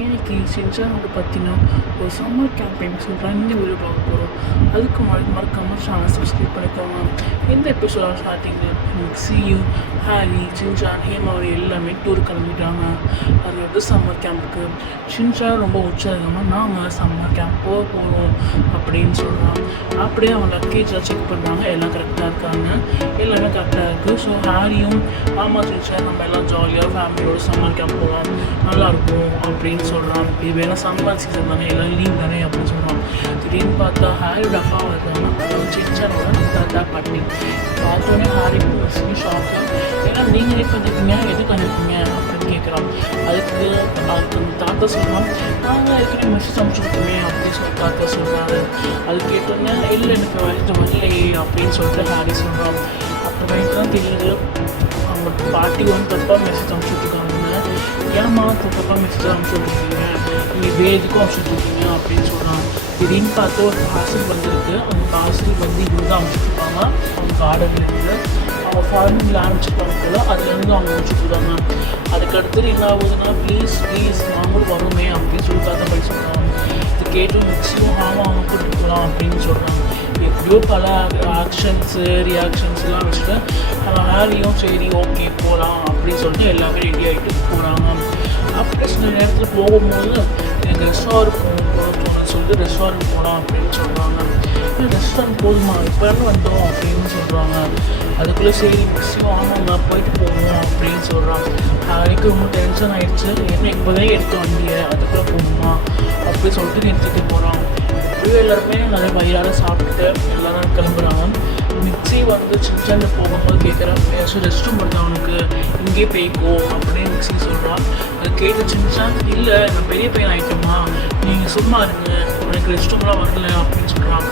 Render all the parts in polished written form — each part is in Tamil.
இன்னைக்கு ஷின்சானை பற்றின ஒரு சம்மர் கேம்பெயின் சொல்கிறேன். இந்த வீடியோ பார்க்க போகிறோம். அதுக்கு மறக்காமல் சேனல் சப்ஸ்கிரைப் பண்ணிக்கோங்க. இந்த எபிசோட ஸ்டார்டிங்கில் சியூ, ஹாரி, ஷின்சான், ஹேமாவரி எல்லாமே டூர் கிளம்பிட்டாங்க. அது வந்து சம்மர் கேம்புக்கு. ஷின்சான் ரொம்ப உற்சாகமாக நாம் சம்மர் கேம்ப் போக போகிறோம் அப்படின்னு சொல்கிறான். அப்படியே அவன் லக்கேஜெலாம் செக் பண்ணுறாங்க. எல்லாம் கரெக்டாக இருக்காங்க, எல்லாமே கரெக்டாக இருக்குது. ஸோ ஹாரியும் ஆமாம் ஷின்சான் நம்ம எல்லாம் ஜாலியாக ஃபேமிலியோட சம்மர் கேம்ப் போகலாம், நல்லாயிருக்கும் அப்படின்னு சொல்கிறான். இது வேணால் சம்மர் சீசன் தானே, எல்லாம் லீவ் தானே அப்படின்னு சொல்கிறான். திடீர்னு பார்த்தா ஹாரியோட அப்பா இருக்காங்க, அதாவது ஷின்சானோட தாத்தா பாட்டி. பார்த்தோன்னே ஹாரிக்கு ஷாக்கு. ஏன்னா நீங்கள் எப்போ வந்துருக்கீங்க, எதுக்கு வந்துருக்கீங்க அப்படின்னு கேட்குறான். அதுக்கு அந்த தாத்தா சொல்கிறான், நாங்கள் ஏற்கனவே மெசேஜ் அனுப்பிச்சுருக்கோமே அப்படின்னு சொல்லி தாத்தா சொல்கிறாரு. அது கேட்டோன்னே இல்லை எனக்கு வரலையே அப்படின்னு சொல்லிட்டு ஹாரி சொல்கிறான். அப்புறமேட்டு தான் தெரியுது அவங்க பாட்டி வந்து தப்பாக மெசேஜ் அனுப்பிச்சுட்ருக்காங்க. ஏம்மா தப்பாக மெசேஜ் அனுப்பிச்சுட்ருக்கீங்க, நீங்கள் வேதுக்கும் அனுப்பிச்சுட்ருக்கீங்க அப்படின்னு சொல்கிறாங்க. திடீர்னு பார்த்து ஒரு பார்சல் வந்திருக்கு. அந்த பார்சல் வந்து இவங்க தான் அனுப்பிச்சுட்ருப்பாங்க. அவங்க கார்டன் இருக்குது, அவங்க ஃபார்மிங்கில் ஆரம்பிச்சிருப்பாங்க, அதுலேருந்து அவங்க அனுப்பிச்சுட்ருக்காங்க. அதுக்கடுத்து என்ன ஆகுதுன்னா, ப்ளீஸ் நாங்களும் வருமே அப்படின்னு சொல்லி தாத்தா போய் சொல்கிறாங்க. இது கேட்டு மிக்ஸியும் ஆமாம் அவங்க கூட்டிட்டு போகலாம் அப்படின்னு சொல்கிறாங்க. எப்படியோ பல ரியாக்ஷன்ஸ்லாம் வச்சுட்டு ஹாரியும் சரி ஓகே போகலாம் அப்படின்னு சொல்லிட்டு எல்லாமே ரெடி ஆகிட்டு போகிறாங்க. அப்படி சில நேரத்தில் போகும்போது எனக்கு ரெஸ்டாரண்ட் போகணும்னு சொல்லிட்டு ரெஸ்டாரண்ட் போகலாம் அப்படின்னு சொல்கிறாங்க. ரெஸ்டாரண்ட் போதுமா இப்போ வந்தோம் அப்படின்னு சொல்கிறாங்க. அதுக்குள்ளே சரி மிக்ஸியும் ஆமாங்க போயிட்டு போகணும் அப்படின்னு சொல்கிறாங்க. ஹாரிக்கு ரொம்ப டென்ஷன் ஆகிடுச்சு. என்ன இப்போதான் எடுத்து வண்டியை அதுக்குள்ளே போகணுமா அப்படின்னு சொல்லிட்டு நிறுத்திட்டு போகிறான். எப்படியும் எல்லாருமே நிறைய வயிறார சாப்பிட்டுட்டு எல்லோரும் கிளம்புறாங்க. மிக்ஸி வந்து சின்சான் போகும்போது கேட்குறான், ரெஸ்ட் ரூம் வருது அவனுக்கு, இங்கேயே போய்க்கோ அப்படின்னு மிக்ஸி சொல்கிறான். அது கேட்டு சின்சான், இல்லை நான் பெரிய பையன் ஆகிட்டோமா, நீங்கள் சும்மா இருங்க, எனக்கு ரெஸ்ட் ரூம்லாம் வரல அப்படின்னு சொல்கிறான்.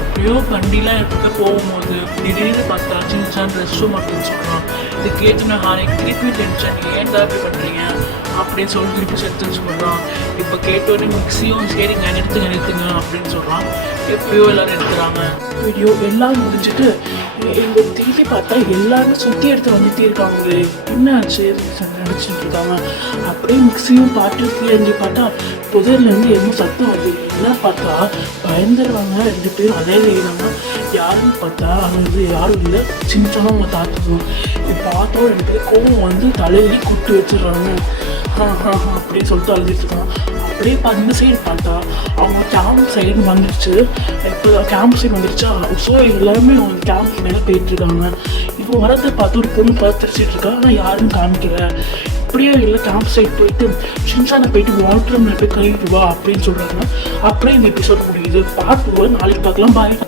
எப்படியோ வண்டிலாம் எடுத்துகிட்டு போகும்போது திடீர்னு பார்த்தா சின்சான் ரெஸ்ட் ரூம் அப்படின்னு சொல்கிறான். இது கேட்டு நான் ஹாரிக்கு திருப்பி டென்ஷன், ஏன் தான் இப்படி பண்ணுறீங்க அப்படின்னு சொல்லி திருப்பி சென்டென்ஸ் பண்ணுறான். இப்போ கேட்டோடனே மிக்ஸியும் சரிங்க நிறுத்துங்க அப்படின்னு சொல்கிறான். எப்படியோ எல்லோரும் எடுத்துகிறாங்க. வீடியோ எல்லாம் முடிஞ்சுட்டு எங்கள் திருப்பி பார்த்தா எல்லாருமே சுற்றி எடுத்து வந்துட்டே இருக்காங்களே, என்ன ஆச்சு நினச்சிட்டு இருக்காங்க. அப்படியே மிக்ஸியும் பாட்டியும் கீழே பார்த்தா புதர்லேருந்து எதுவும் சத்தம் வருது. என்ன பார்த்தா பயந்துருவாங்க 2 பேரும் அதே செய்கிறாங்க. யாருன்னு பார்த்தா அவங்க யாரும் இல்லை, சின்னச்சாலும் அவங்க தாத்துக்கும். இப்போ பார்த்தோம் 2 பேரும் கோவம் வந்து தலையிலே குட்டு வச்சிடுறாங்க. அப்படின்னு சொல்லிட்டு அழுதுட்டு இருக்கான். அப்படியே இந்த சைடு பார்த்தா அவங்க கேம்ப் சைடு வந்துடுச்சு. இப்போ கேம்ப் சைடு வந்துடுச்சா, ஸோ எல்லாருமே அவங்க கேம்ப் மேலே போயிட்டுருக்காங்க. இப்போ வரதை பார்த்து ஒரு பொண்ணு பார்த்துச்சிட்டு இருக்கா, ஆனால் யாரும் காமிக்கல. இப்படியே இல்லை கேம்ப் சைடு போயிட்டு ஷின்சானை போயிட்டு வாட்டர் ரூமில் போய் கழுவிட்டு வா அப்படின்னு சொல்கிறாங்க. அப்படியே இந்த எபிசோட் முடியுது. பார்ட் 1 நாளைக்கு பார்க்கலாம். பாய்.